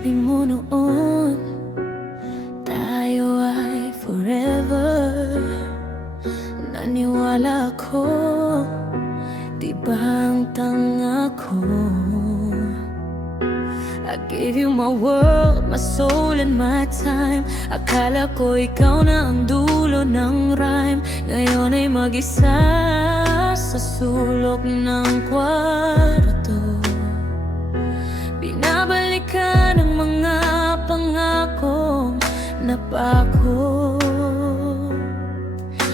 Sabi mo noon, tayo ay forever. Naniwala ako, di ba ang tanga ko? I gave you my world, my soul and my time. Akala ko ikaw na ang dulo ng rhyme. Ngayon ay mag-isa sa sulok ng kwarto. Binabalikan ang mga pangakong napako.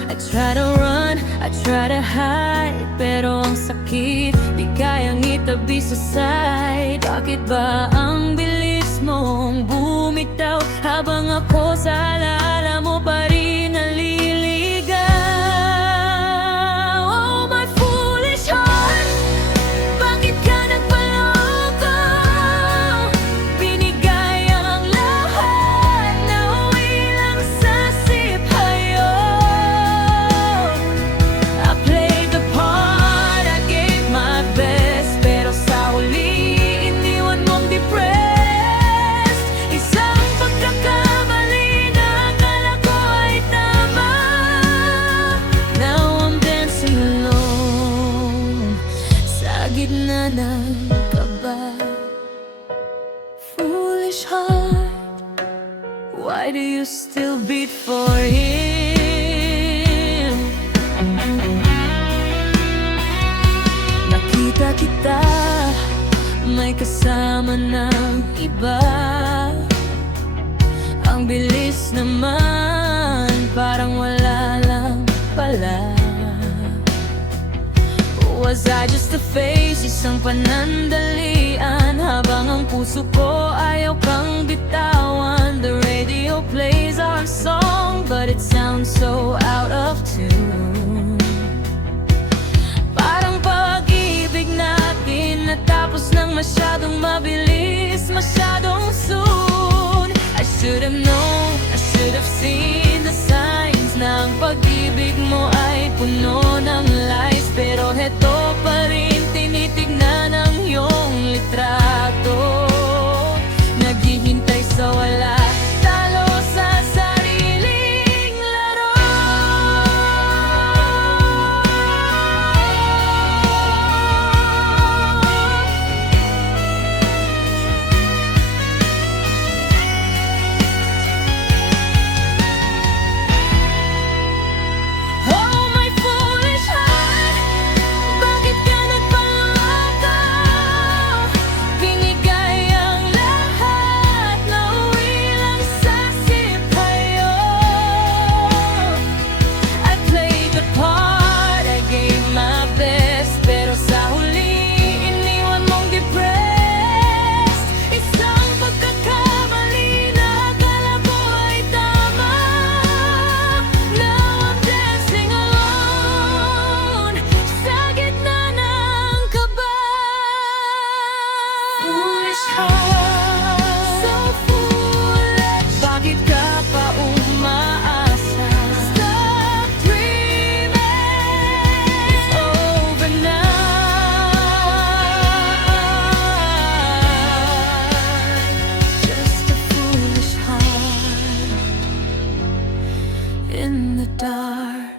I try to run, I try to hide, pero ang sakit di kayang itabi sa side. Bakit ba ang bilis mong bumitaw habang ako sa alaala mo pa rin naliligaw? Oh my foolish heart, bakit ka nagpaloko? Binigay ang lahat, nauwi lang sa sipayo. I played the part, I gave my best, pero sa huli iniwan mong depressed. Isang pagkakamali na akala ko ay tama. Now I'm dancing alone sa gitna ng kaba. Foolish heart, why do you still beat for him? Nakita kita, may kasama ng iba. Ang bilis naman, parang wala lang pala. Was I just a phase, isang panandalian? Habang ang puso ko ayaw kang bitawan. The radio plays our song, but it sounds so out of tune. Parang pag-ibig natin natapos ng masyadong mabilis, masyadong soon. I should have known, I should have seen the signs na ang pag-ibig mo ay puno ng lies. Pero heto pa rin tinitignan ang iyong litrato, naghihintay sa wala, talo sa sariling laro. Oh my foolish heart, bakit ka nagpaloko? Binigay ang lahat, nauwi lang sa sipayo. I played the part, I gave my best, pero sa huli iniwan mong depressed. Isang pagkakamali na akala ko ay tama. Now I'm dancing alone sa gitna ng kaba. Foolish heart, so foolish. Bakit ka pa umaasa? Stop dreaming, it's over now. Just a foolish heart in the dark.